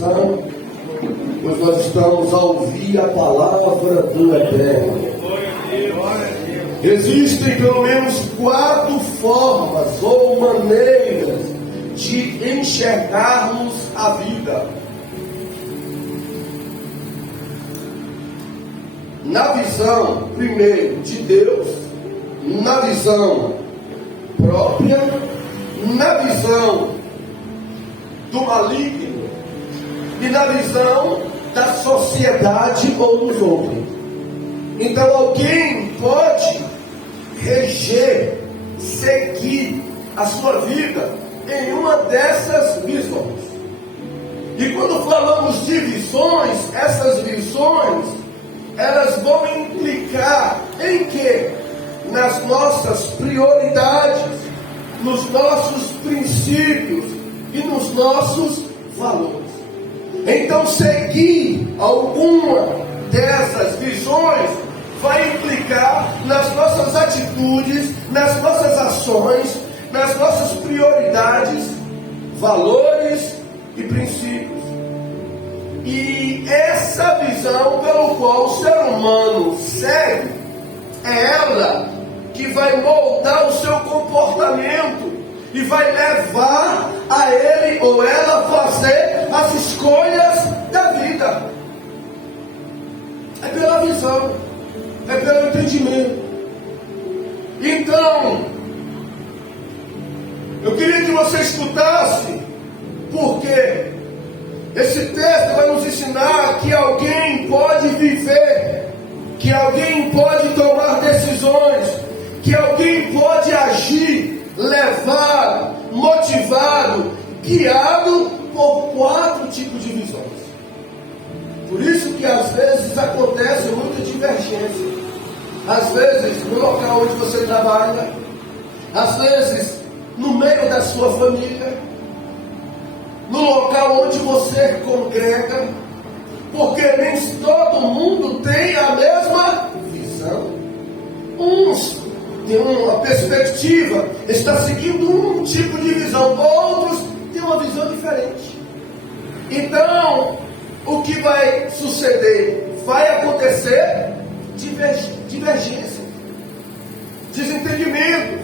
descansar, pois nós estamos a ouvir a palavra do Eterno. Existem pelo menos 4 formas ou maneiras de enxergarmos a vida. Na visão, primeiro, de Deus, na visão própria, na visão do maligno e na visão da sociedade ou dos homens. Então alguém pode reger, seguir a sua vida em uma dessas visões. E quando falamos de visões, essas visões, elas vão implicar em quê? Nas nossas prioridades, nos nossos princípios e nos nossos valores. Então seguir alguma dessas visões vai implicar nas nossas atitudes, nas nossas ações, nas nossas prioridades, valores e princípios. E essa visão pelo qual o ser humano segue, é ela que vai moldar o seu comportamento e vai levar a ele ou ela a fazer as escolhas da vida. É pela visão, é pelo entendimento. Então, eu queria que você escutasse, porque esse texto vai nos ensinar que alguém pode viver, que alguém pode tomar decisões, que alguém pode agir, levado, motivado, guiado por 4 tipos de visões. Por isso que às vezes acontece muita divergência. Às vezes no local onde você trabalha, às vezes no meio da sua família, no local onde você congrega, porque nem todo mundo tem a mesma visão. Uns têm uma perspectiva, está seguindo um tipo de visão, outros têm uma visão diferente. Então, o que vai suceder? Vai acontecer divergência, desentendimento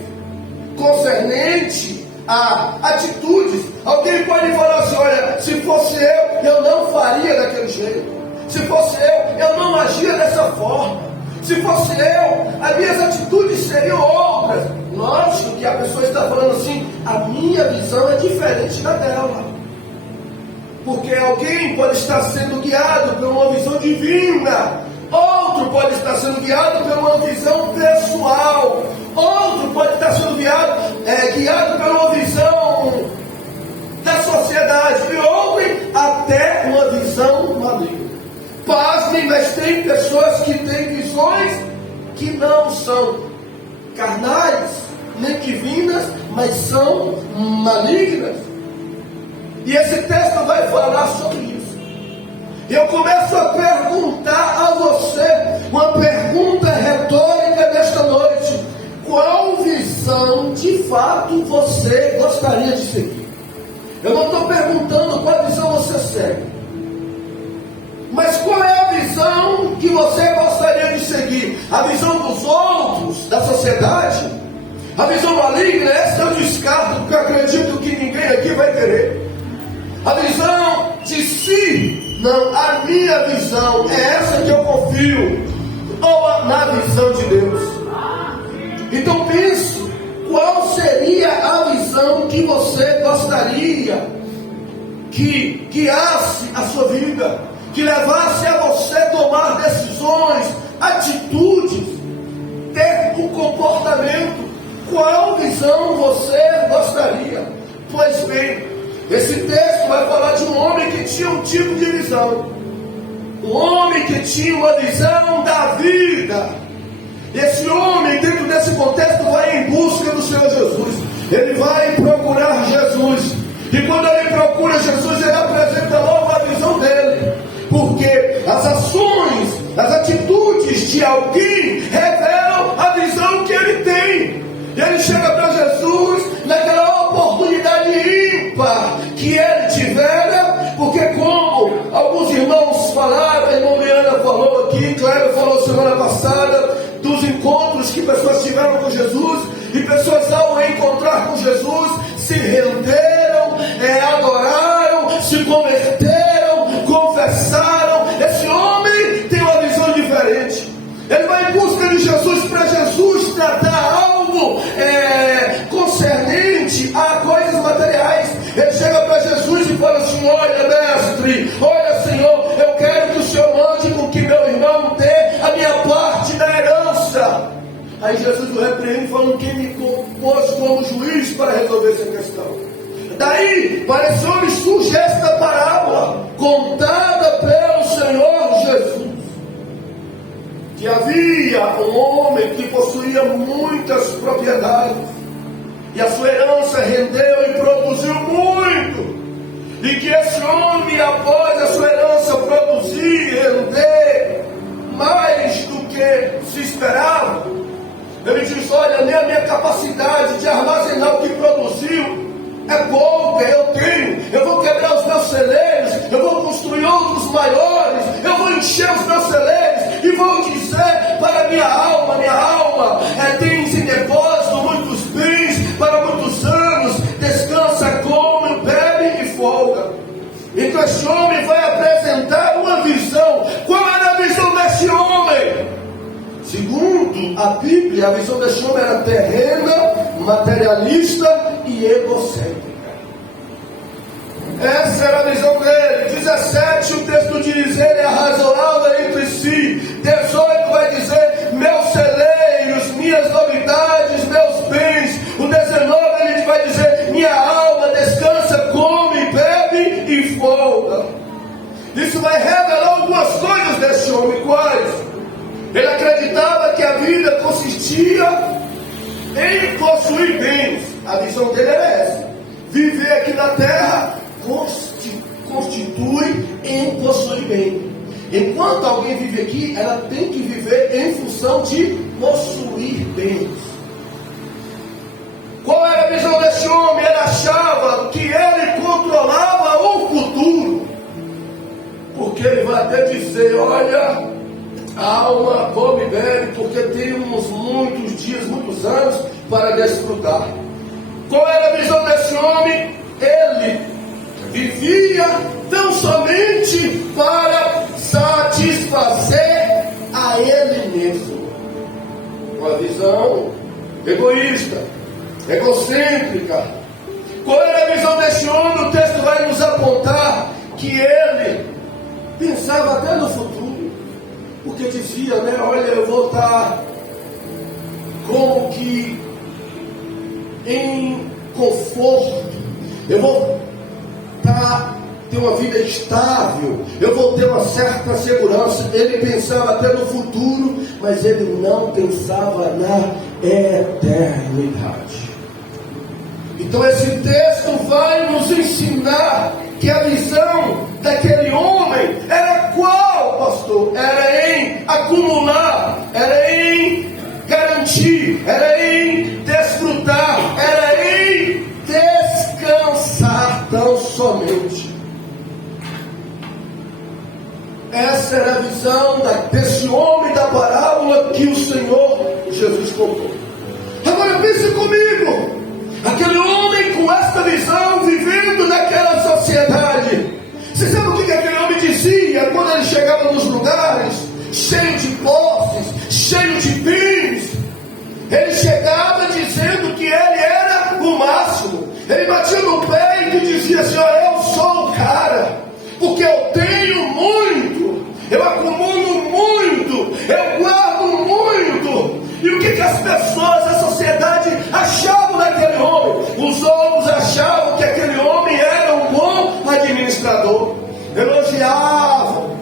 concernente a atitudes. Alguém pode falar assim: olha, se fosse eu não faria daquele jeito. Se fosse eu não agia dessa forma. Se fosse as minhas atitudes seriam outras. Lógico que a pessoa está falando assim: a minha visão é diferente da dela. Porque alguém pode estar sendo guiado por uma visão divina, outro pode estar sendo guiado por uma visão pessoal, outro pode estar sendo guiado por uma visão da sociedade, e outro até uma visão maligna. Pasmem, mas tem pessoas que têm visões que não são carnais, nem divinas, mas são malignas. E esse texto vai falar sobre isso. E eu começo a perguntar a você, uma pergunta retórica nesta noite: qual visão de fato você gostaria de seguir? Eu não estou perguntando qual visão você segue, mas qual é a visão que você gostaria de seguir? A visão dos outros, da sociedade? A visão maligna, essa eu descarto, porque eu acredito que ninguém aqui vai querer. A visão de si, não, a minha visão é essa que eu confio, ou na visão de Deus. Então pense, qual seria a visão que você gostaria que guiasse a sua vida, que levasse a você tomar decisões, atitudes, ter um comportamento? Qual visão você gostaria? Pois bem, esse texto vai falar de um homem que tinha um tipo de visão. Um homem que tinha uma visão da vida. Esse homem, dentro desse contexto, vai em busca do Senhor Jesus. Ele vai procurar Jesus. E quando ele procura Jesus, ele apresenta logo a visão dele. Porque as ações, as atitudes de alguém revelam a visão que ele tem. E ele chega para Jesus naquela oportunidade ímpar que ele tivera, porque como Alguns irmãos falaram, a irmã Leana falou aqui, Cléber falou semana passada, dos encontros que pessoas tiveram com Jesus, e pessoas ao encontrar com Jesus, se renderam, adoraram, se converteram, confessaram. Esse homem tem uma visão diferente. Ele vai em busca de Jesus para Jesus tratar algo concernente a coisas materiais. Ele chega para Jesus e fala assim: olha, mestre, olha, Senhor, eu quero que o Senhor mande com que meu irmão dê a minha parte da herança. Aí Jesus o repreende, falando: quem me pôs como juiz para resolver essa questão? Daí, para esse homem surge esta parábola, contada pelo Senhor Jesus, que havia um homem que possuía muitas propriedades, e a sua herança rendeu e produziu muito, e que esse homem, após a sua herança produzir e render mais do que se esperava, ele diz: olha, nem a minha capacidade de armazenar o que produziu é pouca, eu vou quebrar os meus celeiros, eu vou construir outros maiores, eu vou encher os meus celeiros, e vou dizer para minha alma, tens em depósito muitos bens para muitos anos, descansa, come, bebe e folga. Então esse homem vai apresentar uma visão. Qual era a visão desse homem? Segundo a Bíblia, a visão desse homem era terrena, materialista e egocêntrica. Essa era a visão dele. 17, o texto diz: ele arrazoava entre si. 18 vai dizer: meus celeiros, minhas novidades, meus bens. O 19 ele vai dizer: minha alma descansa, come, bebe e folga. Isso vai revelar algumas coisas desse homem. Quais? Ele acreditava que a vida consistia em possuir bens. A visão dele era essa: viver aqui na terra constitui em possuir bem. Enquanto alguém vive aqui, ela tem que viver em função de possuir bens. Qual era a visão desse homem? Ele achava que ele controlava o futuro, porque ele vai até dizer: olha, a alma come e bebe, porque temos muitos dias, muitos anos para desfrutar. Qual era a visão desse homem? Ele vivia tão somente para satisfazer a ele mesmo. Uma visão egoísta, egocêntrica. Qual era a visão desse homem? O texto vai nos apontar que ele pensava até no futuro, porque dizia, olha, eu vou estar como que em conforto, eu vou ter uma vida estável, eu vou ter uma certa segurança. Ele pensava até no futuro, mas ele não pensava na eternidade. Então esse texto vai nos ensinar que a visão daquele homem era qual, pastor? Era em acumular, era em garantir, era em desfrutar, era em descansar tão somente. Essa era a visão desse homem da parábola que o Senhor Jesus contou. Agora pense comigo, aquele homem com esta visão, vivendo naquela sociedade. Você sabe o que aquele homem dizia quando ele chegava nos lugares, cheio de posses, cheio de bens? Ele chegava dizendo que ele era o máximo. Ele batia no peito e dizia assim: eu sou o cara, porque eu tenho muito, eu acumulo muito, eu guardo muito. E o que as pessoas, a sociedade achavam daquele homem? Os outros achavam que aquele homem era um bom administrador, elogiavam.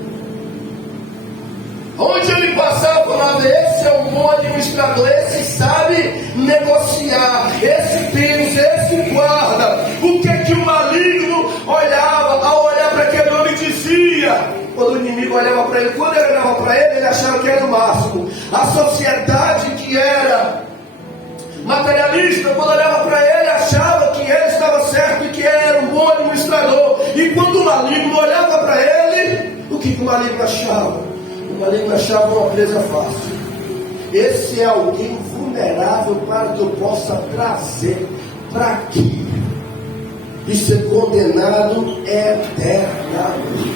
Onde ele passava, falava: esse é um bom administrador, esse sabe negociar, esse pensa, esse guarda. O que o maligno olhava, ao olhar para aquele homem, dizia? Quando o inimigo olhava para ele, quando ele olhava para ele, ele achava que era o máximo. A sociedade que era materialista, quando olhava para ele, achava que ele estava certo e que ele era um bom administrador. E quando o maligno olhava para ele, o maligno achava? O maligno achava uma presa fácil. Esse é alguém vulnerável para que eu possa trazer para aqui e ser condenado eternamente.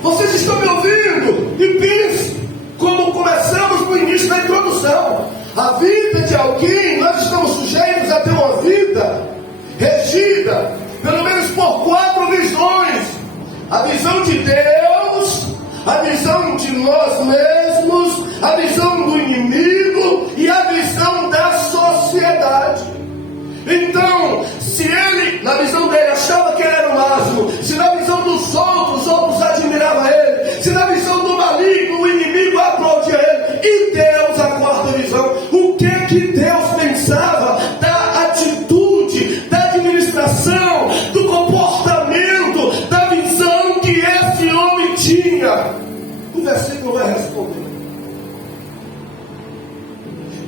Vocês estão me ouvindo? E pense, como começamos no início da introdução, a vida de alguém, nós estamos sujeitos a ter uma vida regida pelo menos por 4 visões: a visão de Deus, a visão de nós mesmos, a visão do inimigo e a visão da sociedade. Então, se ele, na visão dele, achava que ele era o máximo, se na visão dos outros admiravam ele, se na visão do maligno, o inimigo aplaudia ele, e Deus, a 4ª visão, o que Deus pensava da atitude, da administração, do comportamento, da visão que esse homem tinha? O versículo vai responder.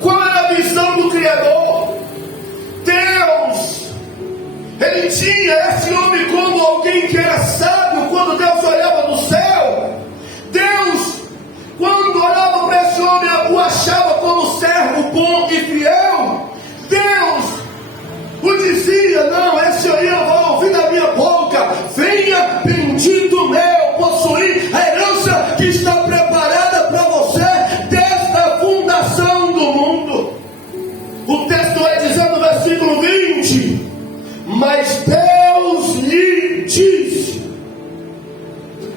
Qual era a visão do Criador? Deus, ele tinha esse homem como alguém que era sábio. Quando Deus olhava do céu, Deus, quando olhava para esse homem, o achava como servo bom e fiel. Deus o dizia: não, esse aí eu vou ouvir da minha boca: venha, bendito meu, possuir a herança que está preparada para você desde a fundação do mundo. O texto vai dizer no versículo 20: mas Deus lhe disse,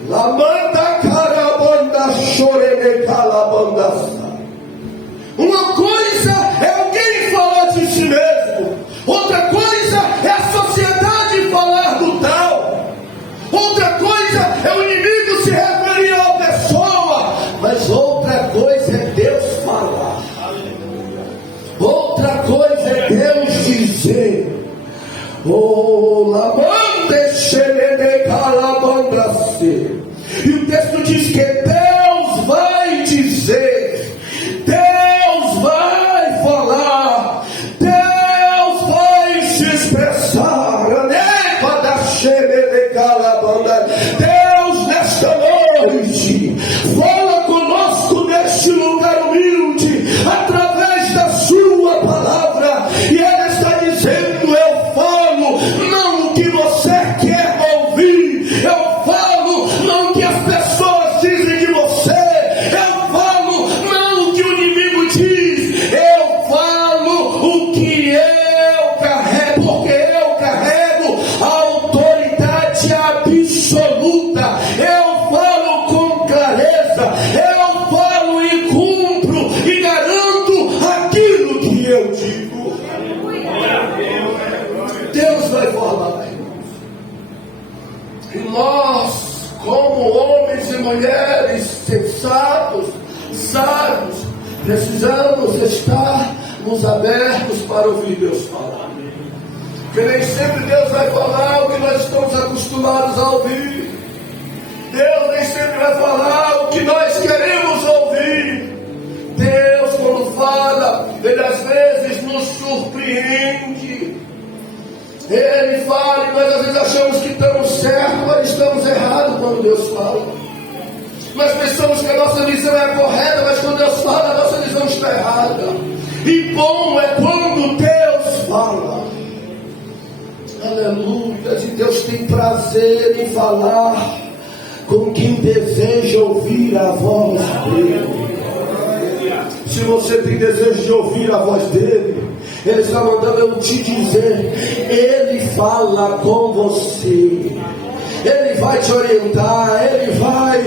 Lamanda carabanda chorene calabandassa. Uma coisa é alguém falar de si mesmo, outra coisa é a sociedade falar do tal, outra coisa é o inimigo se referir a uma pessoa, mas outra coisa é Deus falar. Outra coisa é Deus dizer. Oh, lamande xerene calabandassa. E o texto diz que Deus vai dizer, Deus vai falar, Deus vai se expressar. Deus, nesta noite, fala conosco neste lugar humilde, através da sua palavra. E Ele está dizendo: eu falo não o que você quer ouvir, eu falo não o que as pessoas dizem de você, eu falo não o que o inimigo diz, eu falo o que eu carrego, porque eu carrego a autoridade absoluta. Eu falo com clareza, eu falo e cumpro e garanto aquilo que eu digo. Deus vai falar, irmãos. E nós, como homens e mulheres sensatos, sábios, precisamos estar nos abertos para ouvir Deus falar. Porque nem sempre Deus vai falar o que nós estamos acostumados a ouvir. Deus nem sempre vai falar o que nós queremos ouvir. Deus, quando fala, Ele às vezes nos surpreende. Ele fala e nós às vezes achamos que estamos certos, mas estamos errados quando Deus fala. Nós pensamos que a nossa visão é correta, mas quando Deus fala, a nossa visão está errada. E bom é quando Deus fala. Aleluia. E Deus tem prazer em falar com quem deseja ouvir a voz dele. Se você tem desejo de ouvir a voz dele, Ele está mandando eu te dizer: Ele fala com você, Ele vai te orientar, Ele vai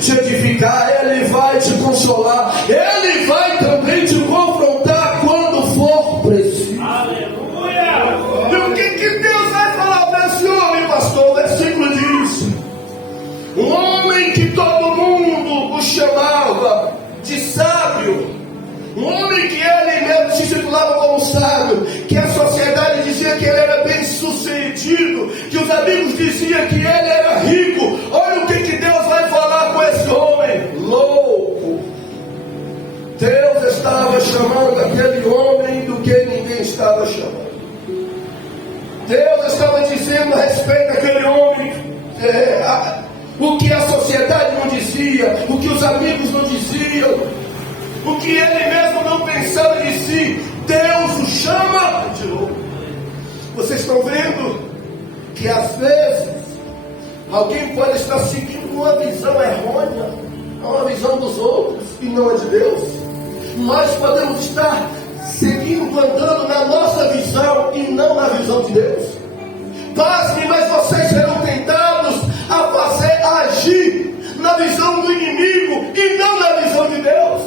te edificar, Ele vai te consolar, Ele vai também te confrontar quando for preciso. Aleluia! E o que Deus vai falar para esse homem, pastor? O versículo diz: um homem que todo mundo o chamava de sábio, um homem que ele mesmo se titulava como sábio, que a sociedade dizia que ele era bem sucedido, que os amigos diziam que ele era rico. Olha o que Deus vai falar com esse homem louco. Deus estava chamando aquele homem do que ninguém estava chamando. Deus estava dizendo a respeito daquele homem o que a sociedade dizia, o que os amigos não diziam, o que ele mesmo não pensava de si. Deus o chama de louco. Vocês estão vendo que às vezes alguém pode estar seguindo uma visão errônea, uma visão dos outros e não a de Deus. Nós podemos estar seguindo, andando na nossa visão e não na visão de Deus. Pasme, mas vocês serão tentados a agir na visão do inimigo e não na visão de Deus.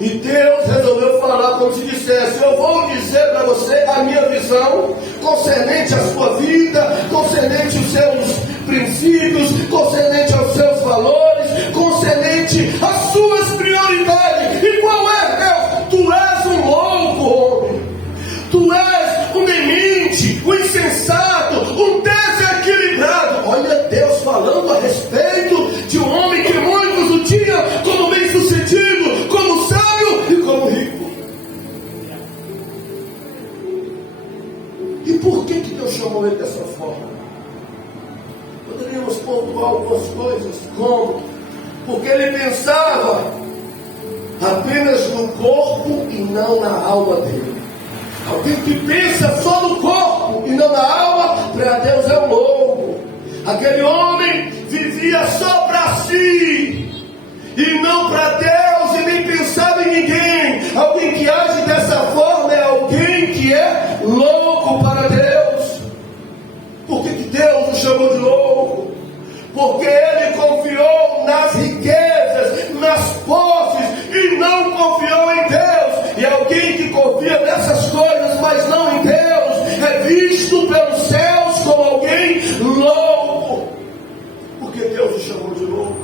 E Deus resolveu falar como se dissesse: eu vou dizer para você a minha visão concernente à sua vida, concernente aos seus princípios, concernente aos seus valores, concernente às suas prioridades. E qual é, Deus? Tu és um louco, homem. Tu és um demente, um insensato, um desequilibrado. Olha Deus falando a respeito de um homem que muitos o tinham como bem-sucedido, como sábio e como rico. E por que Deus chamou ele dessa forma? Poderíamos pontuar algumas coisas, como? Porque ele pensava apenas no corpo e não na alma dele. Alguém que pensa só no corpo e não na alma, para Deus é um louco. Aquele homem vivia só para si e não para Deus, e nem pensava em ninguém. Alguém que age dessa forma é alguém que é louco para Deus. Por que Deus o chamou de louco? Porque ele confiou nas riquezas, nas posses, e não confiou em Deus. E alguém que confia nessas coisas, mas não em Deus, é visto pelos céus como alguém louco. Porque Deus o chamou de louco?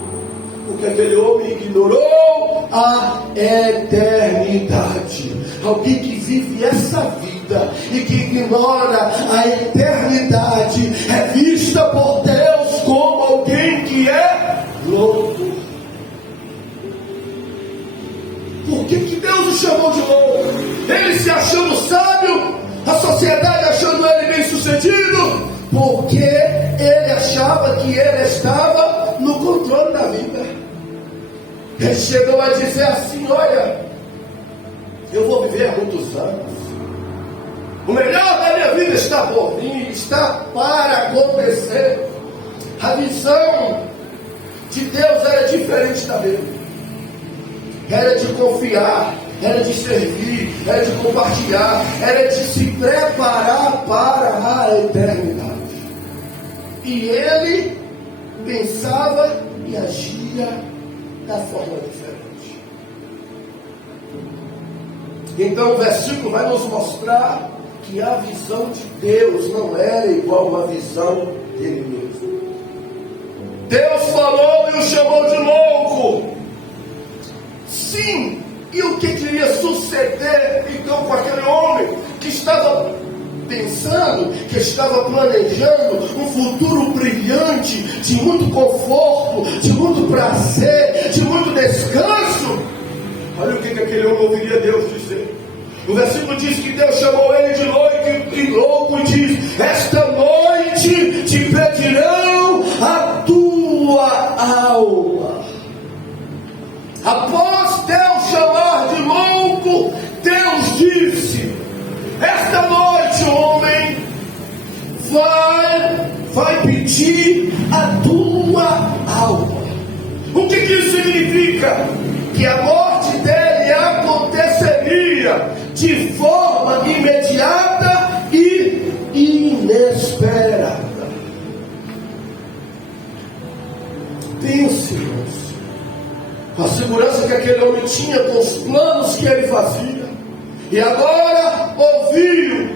Porque aquele homem ignorou a eternidade. Alguém que vive essa vida e que ignora a eternidade é vista por Deus como alguém que é louco. Por que Deus o chamou de louco? Ele se achando sábio, a sociedade achando ele bem sucedido, porque ele achava que ele estava no controle da vida. Ele chegou a dizer assim: olha, eu vou viver muitos anos, o melhor da minha vida está por vir, está para acontecer. A visão de Deus era diferente da dele. Era de confiar, era de servir, era de compartilhar, era de se preparar para a eternidade. E ele pensava e agia da forma diferente. Então o versículo vai nos mostrar que a visão de Deus não era igual à visão dele mesmo. Deus falou e o chamou de louco. Sim, e o que iria suceder então com aquele homem que estava pensando, que estava planejando um futuro brilhante, de muito conforto, de muito prazer, de muito descanso? Olha o que aquele homem ouviria Deus dizer. O versículo diz que Deus chamou ele de louco, e louco diz: esta noite te pedirão a tua alma. Após Deus chamar de louco, Deus disse: esta noite, homem, vai pedir a tua alma. O que isso significa? Que a morte dele aconteceria de forma imediata e inesperada. Pense, irmãos, a segurança que aquele homem tinha com os planos que ele fazia, e agora ouviu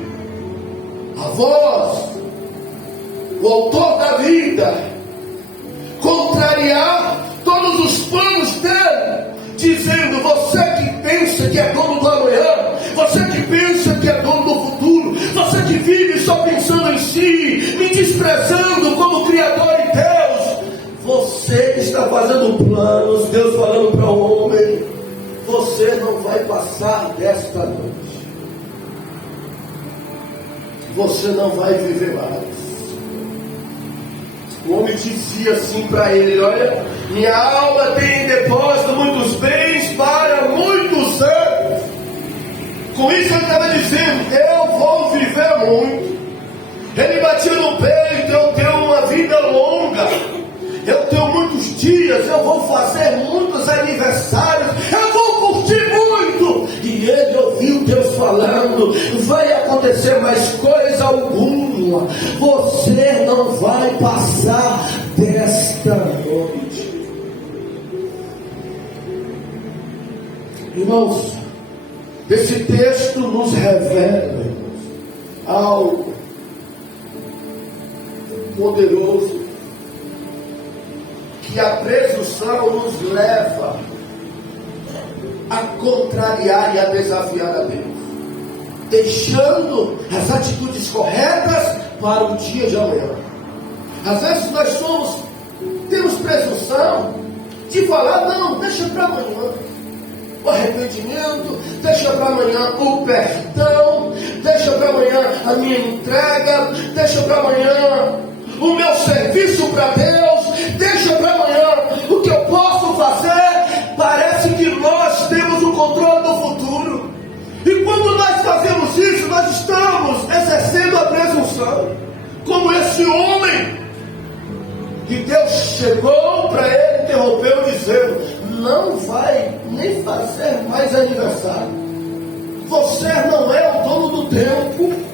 a voz, o autor da vida, contrariar todos os planos dele, dizendo: você que pensa que é dono do amanhã, você que pensa que é dono do futuro, você que vive só pensando em si, me desprezando como Criador e Deus, você que está fazendo planos, Deus falando para o homem: você não vai passar desta noite, você não vai viver mais. O homem dizia assim para ele: olha, minha alma tem em depósito muitos bens para muitos anos. Com isso ele estava dizendo: eu vou viver muito. Ele batia no peito: eu tenho uma vida longa, eu tenho muitos dias, eu vou fazer muitos aniversários, eu vou curtir muito. E ele ouviu Deus falando: vai acontecer mais coisa alguma, você não vai passar desta noite. Irmãos, esse texto nos revela, irmãos, algo poderoso, que a presunção nos leva a contrariar e a desafiar a Deus, deixando as atitudes corretas para o dia de amanhã. Às vezes nós temos presunção de falar: não, deixa para amanhã o arrependimento, deixa para amanhã o perdão, deixa para amanhã a minha entrega, deixa para amanhã o meu serviço para Deus, deixa para amanhã o que eu posso fazer. Parece que nós temos o controle do futuro, e quando nós fazemos isso, nós estamos exercendo a presunção, como esse homem, que Deus chegou para ele, interrompeu, dizendo: não vai nem fazer mais aniversário, você não é o dono do tempo.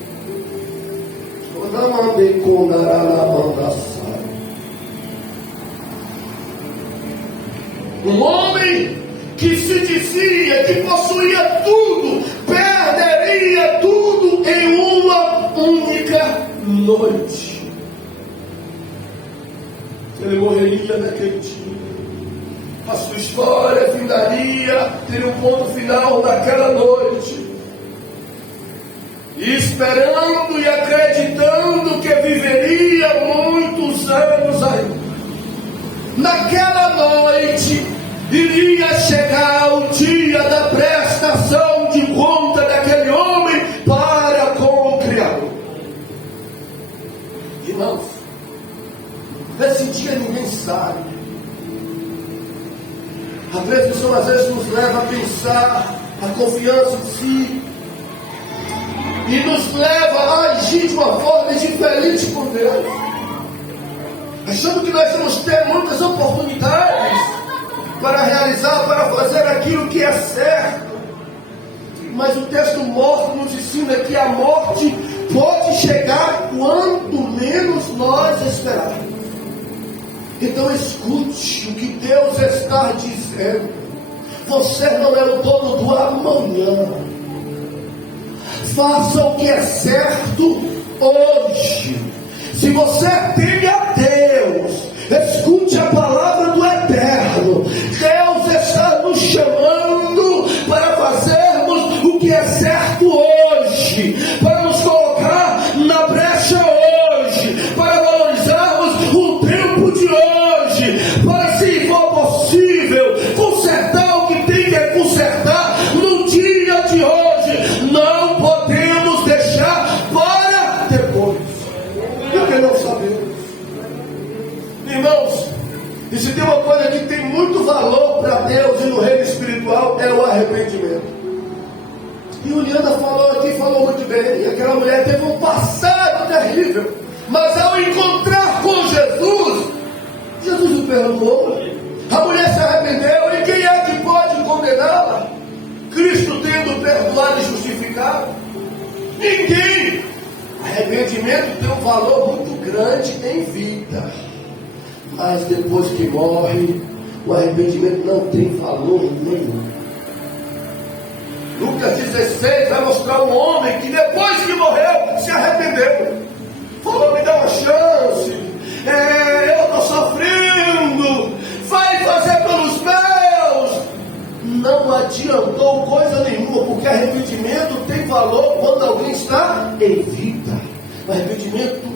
Um homem que se dizia que possuía tudo, perderia tudo em uma única noite. Ele morreria naquele dia. A sua história findaria, teria um ponto final naquela noite. E esperando e acreditando que viveria muitos anos ainda. Naquela noite iria chegar o dia da prestação de conta daquele homem para com o Criador. Irmãos, nesse dia ninguém sabe. A presunção às vezes nos leva a pensar a confiança em si, e nos leva a agir de uma forma diferente com Deus, achando que nós vamos ter muitas oportunidades para realizar, para fazer aquilo que é certo. Mas o texto morto nos ensina que a morte pode chegar quando menos nós esperarmos. Então escute o que Deus está dizendo: você não é o dono do amanhã. Faça o que é certo hoje. Se você teme a Deus, escute a palavra do Eterno. Deus está nos chamando para fazermos o que é certo hoje, para nos colocar na brecha hoje, para valorizarmos o tempo de hoje, para, se for possível, consertar o que tem que consertar no dia de hoje. Não podemos deixar para depois, porque não sabemos. Irmãos, e se tem uma coisa que tem muito valor para Deus e no reino espiritual, é o arrependimento. E Juliana falou aqui, falou muito bem. E aquela mulher teve um passado terrível, mas ao encontrar com Jesus, Jesus o perdoou. A mulher se arrependeu, e quem é que pode condená-la? Cristo tendo perdoado e justificado? Ninguém. Arrependimento tem um valor muito grande em vida, mas depois que morre, o arrependimento não tem valor nenhum. Lucas 16 vai mostrar um homem que depois que morreu se arrependeu. Falou: me dá uma chance, eu estou sofrendo, vai fazer pelos meus. Não adiantou coisa nenhuma, porque arrependimento tem valor quando alguém está em vida. O arrependimento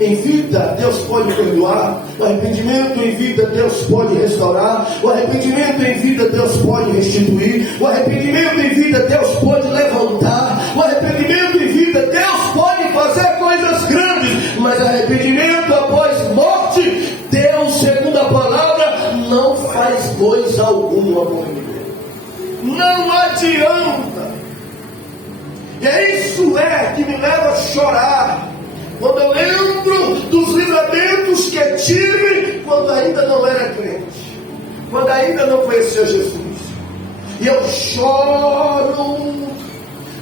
em vida, Deus pode perdoar. O arrependimento em vida, Deus pode restaurar. O arrependimento em vida, Deus pode restituir. O arrependimento em vida, Deus pode levantar. O arrependimento em vida, Deus pode fazer coisas grandes. Mas arrependimento após morte coisa alguma por mim. Não adianta. E isso que me leva a chorar quando eu lembro dos livramentos que tive quando ainda não era crente, quando ainda não conhecia Jesus. E eu choro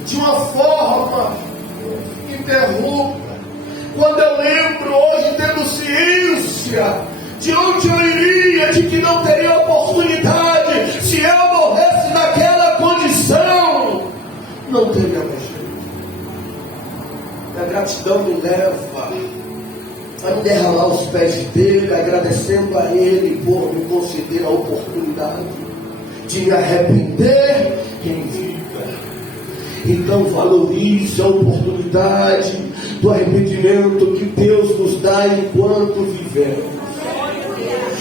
de uma forma interrupta quando eu lembro hoje, tendo ciência de onde eu iria, de que não teria oportunidade se eu morresse naquela condição, não teria mais jeito. A gratidão me leva a me derramar aos pés dele, agradecendo a ele por me conceder a oportunidade de me arrepender em vida. Então valorize a oportunidade do arrependimento que Deus nos dá enquanto vivemos,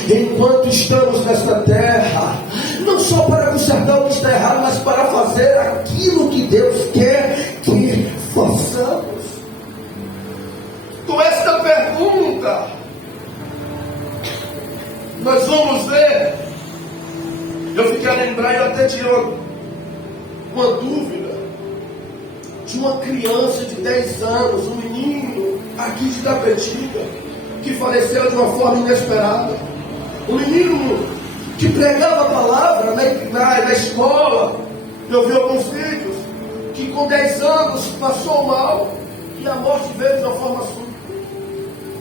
enquanto estamos nesta terra, não só para consertar o que está errado, mas para fazer aquilo que Deus quer que façamos. Com esta pergunta, nós vamos ver. Eu fiquei a lembrar e eu até tirei uma dúvida de uma criança de 10 anos, um menino aqui de Tapetinga, que faleceu de uma forma inesperada. Um menino que pregava a palavra na escola. Eu vi alguns vídeos que com 10 anos passou mal e a morte veio de uma forma súbita,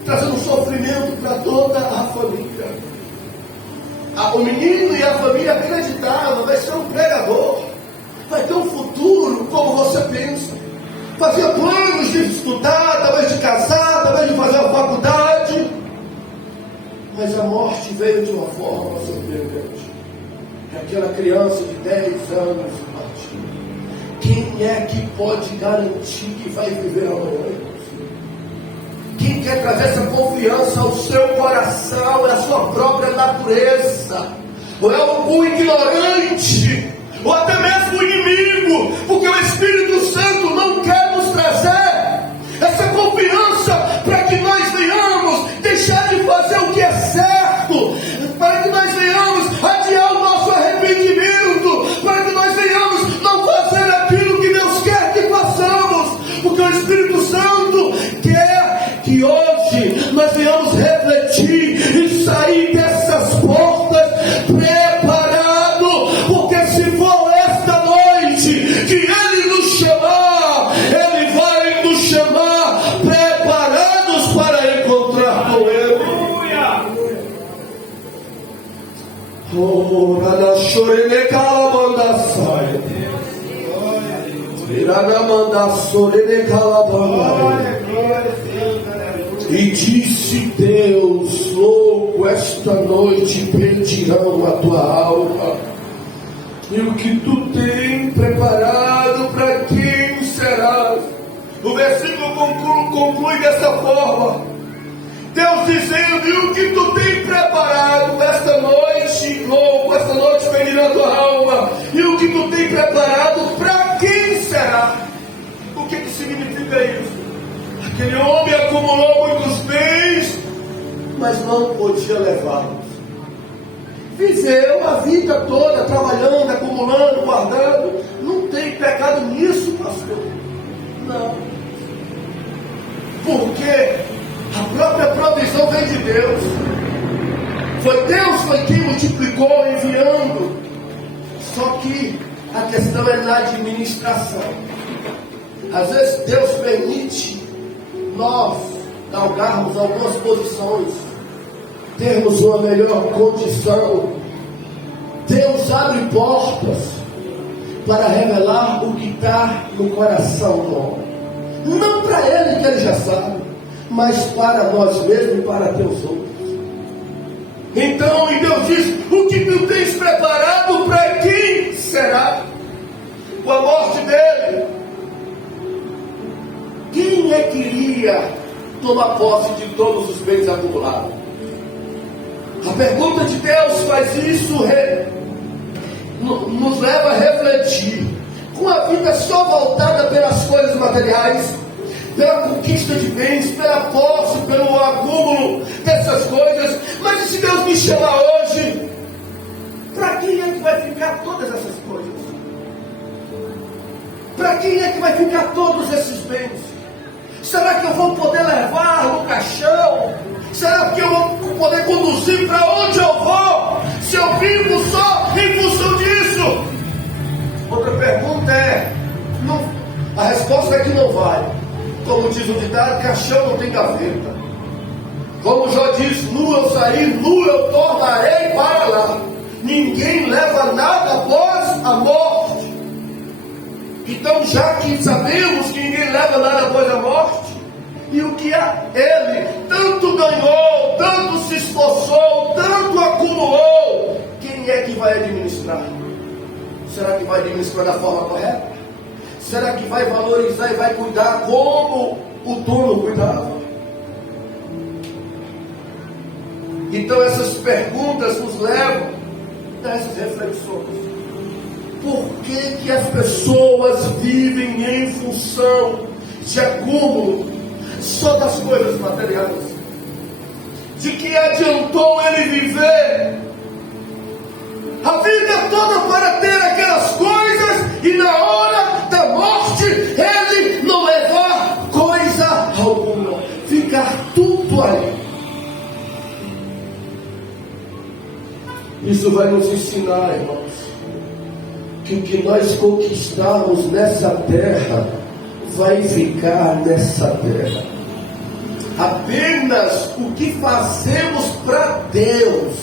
trazendo sofrimento para toda a família. O menino e a família acreditavam, vai ser um pregador, vai ter um futuro como você pensa. Fazia planos de estudar, talvez de casar, talvez de fazer a faculdade. Mas a morte veio de uma forma surpreendente. Aquela criança de 10 anos partiu. Quem é que pode garantir que vai viver amanhã? Quem quer trazer essa confiança ao seu coração é a sua própria natureza, ou é o ignorante, ou até mesmo o inimigo, porque o Espírito Santo não quer nos trazer essa confiança para que nós venhamos deixar de fazer o que é certo, para que nós venhamos adiar o nosso arrependimento, para que nós venhamos não fazer aquilo que Deus quer que façamos, porque o Espírito Santo quer que hoje nós venhamos refletir e sair dessas portas preparado, porque se for esta noite que Ele nos chamar, Ele vai nos chamar preparados para encontrar com Ele. Ora chorene calabandasai, irana sorene calabandai. E disse Deus: louco, esta noite pedirão a tua alma, e o que tu tem preparado para quem serás? O versículo conclui dessa forma, Deus dizendo: e o que tu tem preparado esta noite, louco, esta noite pedirão a tua alma, e o que tu tem preparado para quem será? O que significa isso? Aquele homem acumulou muitos bens, mas não podia levá-los. Viveu a vida toda trabalhando, acumulando, guardando. Não tem pecado nisso, pastor. Não. Porque a própria provisão vem de Deus. Foi quem multiplicou, enviando. Só que a questão é na administração. Às vezes Deus permite nós galgarmos algumas posições, termos uma melhor condição. Deus abre portas para revelar o que está no coração do homem, não para ele, que ele já sabe, mas para nós mesmos e para teus outros. Então, e Deus diz: o que tu tens preparado para quem será? Com a morte dele, quem é que iria tomar posse de todos os bens acumulados? A pergunta de Deus faz isso, nos leva a refletir. Com a vida só voltada pelas coisas materiais, pela conquista de bens, pela posse, pelo acúmulo dessas coisas. Mas e se Deus me chamar hoje vai ficar todas essas coisas? Para quem é que vai ficar todos esses bens? Será que eu vou poder levar no caixão? Será que eu vou poder conduzir para onde eu vou? Se eu vivo só em função disso? Outra pergunta é, a resposta é que não vai. Como diz o ditado, caixão não tem gaveta. Como já diz, nu eu saí, nu eu tornarei para lá. Ninguém leva nada após a morte. Então, já que sabemos que ninguém leva nada após a morte, e o que ele tanto ganhou, tanto se esforçou, tanto acumulou, quem é que vai administrar? Será que vai administrar da forma correta? Será que vai valorizar e vai cuidar como o dono cuidava? Então essas perguntas nos levam a essas reflexões. Por que as pessoas vivem em função de acúmulo só das coisas materiais? De que adiantou ele viver a vida toda para ter aquelas coisas e na hora da morte ele não levar coisa alguma, ficar tudo ali? Isso vai nos ensinar, irmãos, que o que nós conquistarmos nessa terra vai ficar nessa terra. Apenas o que fazemos para Deus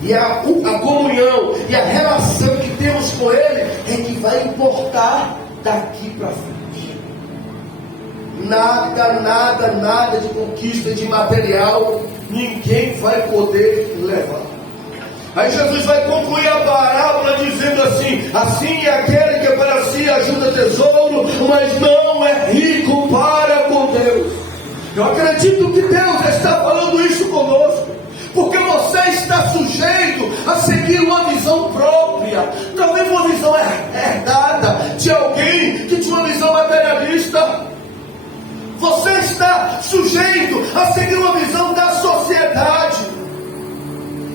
e a comunhão e a relação que temos com Ele é que vai importar daqui para frente. Nada de conquista de material ninguém vai poder levar. Aí Jesus vai concluir a parábola dizendo assim: assim é aquele que para si ajuda tesouro, mas não é rico para com Deus. Eu acredito que Deus está falando isso conosco, porque você está sujeito a seguir uma visão própria, talvez uma visão herdada de alguém que tinha uma visão materialista. Você está sujeito a seguir uma visão da sociedade,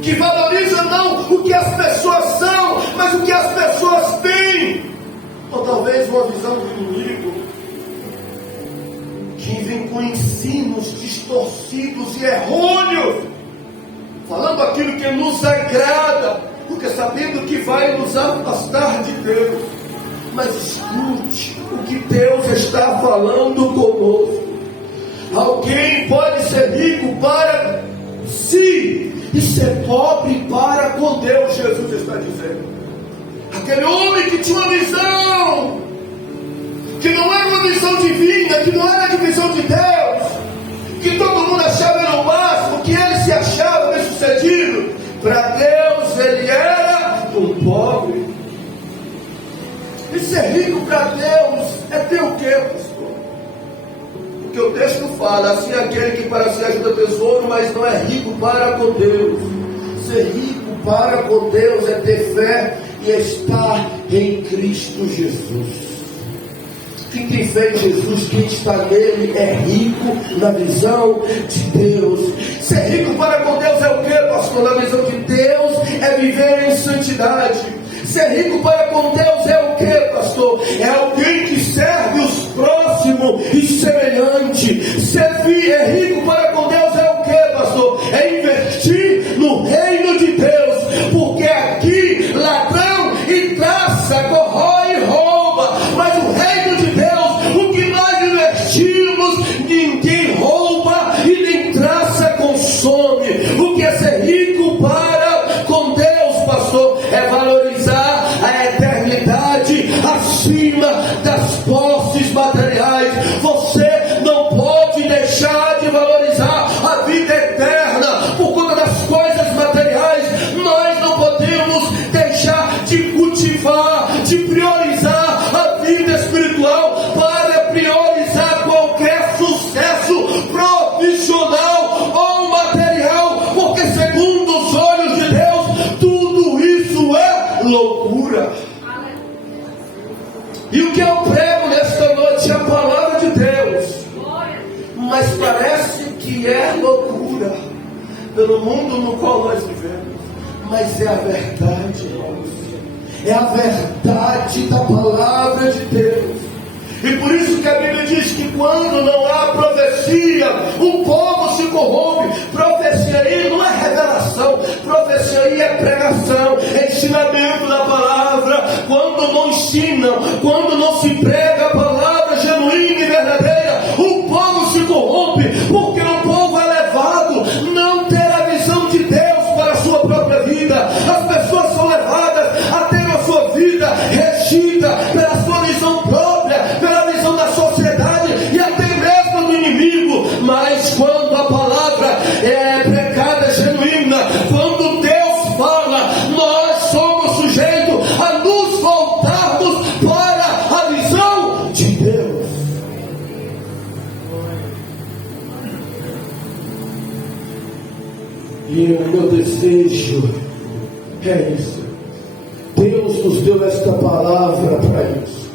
que valoriza não o que as pessoas são, mas o que as pessoas têm. Ou talvez uma visão do inimigo, que vem com ensinos distorcidos e errôneos, falando aquilo que nos agrada, porque sabendo que vai nos afastar de Deus. Mas escute o que Deus está falando conosco. Alguém pode ser rico para si e ser pobre para com Deus, Jesus está dizendo. Aquele homem que tinha uma visão, que não era uma visão divina, que não era a visão de Deus, que todo mundo achava era o máximo, que ele se achava bem sucedido, para Deus ele era um pobre. E ser rico para Deus é ter o quê, pastor? Porque o texto fala, assim aquele que para si ajuda tesouro, mas não é rico para com Deus. Ser rico para com Deus é ter fé e estar em Cristo Jesus. Quem tem fé em Jesus, quem está nele é rico na visão de Deus. Ser rico para com Deus é o quê, pastor? Na visão de Deus é viver em santidade. Ser rico para com Deus é o quê, pastor? É alguém que serve os próximos e semelhante. Ser rico para com Deus é o quê, pastor? É investir no reino de Deus, porque aqui ladrão e traça corrói e rouba, mas o reino de Deus, o que nós investimos, ninguém rouba e nem traça consome. O que é ser rico para com Deus, pastor? É valorizar a eternidade acima das posses materiais. Você não pode deixar de valorizar a vida eterna por conta das coisas materiais. Nós não podemos deixar de cultivar, de priorizar a vida espiritual para priorizar qualquer sucesso profissional ou material, porque segundo os olhos de Deus, tudo isso é loucura. E o que eu prego nesta noite é a palavra de Deus, mas parece que é loucura pelo mundo no qual nós vivemos, mas é a verdade, irmãos. é a verdade da palavra de Deus. E por isso que a Bíblia diz que quando não há profecia, o povo se corrompe. Profecia aí não é revelação, profecia aí é pregação, é ensinamento da palavra. Quando não ensinam, quando não se prega a palavra genuína e verdadeira, o povo se corrompe, porque o povo é levado não ter a visão de Deus para a sua própria vida. As pessoas são levadas a ter a sua vida regida pela sua visão própria, pela visão da sociedade e até mesmo do inimigo. Mas quando a palavra é pregada, genuína, quando Deus fala, nós somos sujeitos a nos voltarmos para a visão de Deus. E o meu desejo é isso. Deus nos deu esta palavra para isso,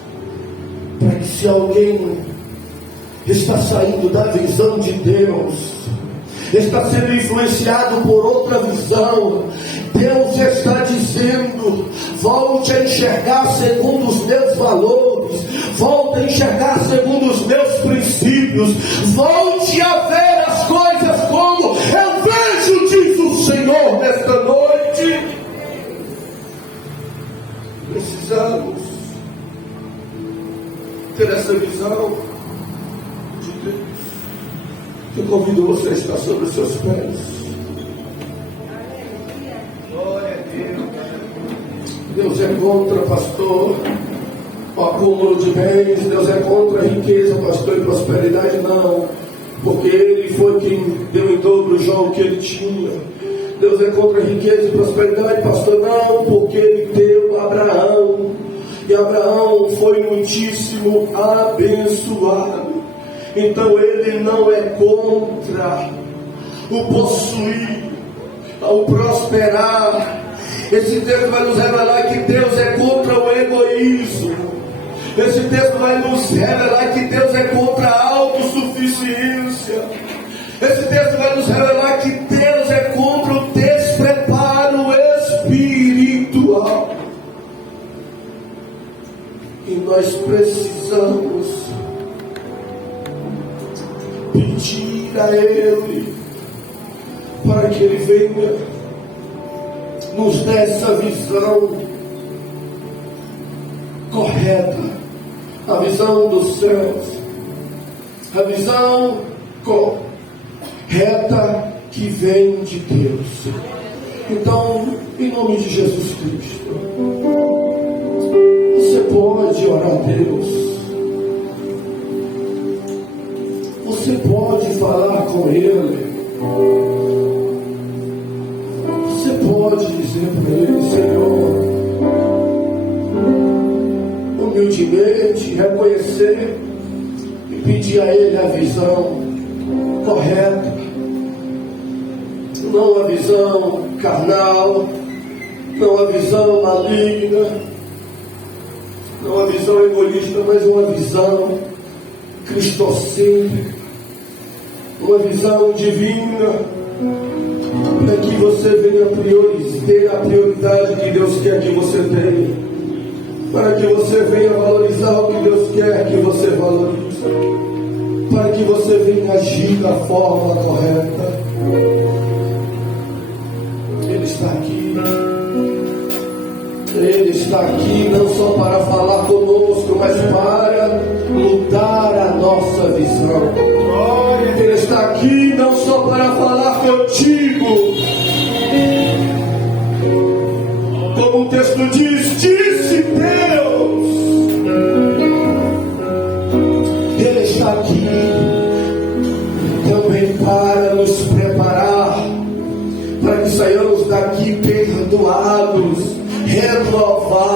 para que se alguém está saindo da visão de Deus, está sendo influenciado por outra visão, Deus está dizendo: volte a enxergar segundo os meus valores, volte a enxergar segundo os meus princípios, volte a ver as coisas como eu vejo, diz o Senhor nesta noite. Precisamos ter essa visão de Deus. Eu convido você a estar sobre os seus pés. Glória a Deus. Deus é contra, pastor, o acúmulo de bens. Deus é contra a riqueza, pastor, e prosperidade. Não, porque Ele foi quem deu em dobro João o que ele tinha. Deus é contra a riqueza e prosperidade, pastor. Não, porque Ele deu a Abraão, e Abraão foi muitíssimo abençoado. Então Ele não é contra o possuir, o prosperar. Esse texto vai nos revelar que Deus é contra o egoísmo. Esse texto vai nos revelar que Deus é contra a autossuficiência. Esse texto vai nos revelar que Deus é contra o despreparo espiritual. E nós precisamos pedir a Ele para que Ele venha nos dê essa visão correta, a visão dos céus, a visão correta que vem de Deus. Então, em nome de Jesus Cristo, você pode orar a Deus, você pode falar com Ele, você pode dizer para Ele: Senhor, humildemente reconhecer e pedir a Ele a visão correta, não a visão carnal, não a visão maligna, não a visão egoísta, mas uma visão cristocêntrica, uma visão divina, para que você venha ter a prioridade que Deus quer que você tenha, para que você venha valorizar o que Deus quer que você valorize, para que você venha agir da forma correta. Ele está aqui. Ele está aqui não só para falar conosco, mas para mudar a nossa visão. Ele está aqui não só para falar contigo, como o texto diz, disse Deus. Ele está aqui também para nos preparar, para que saiamos daqui perdoados, renovados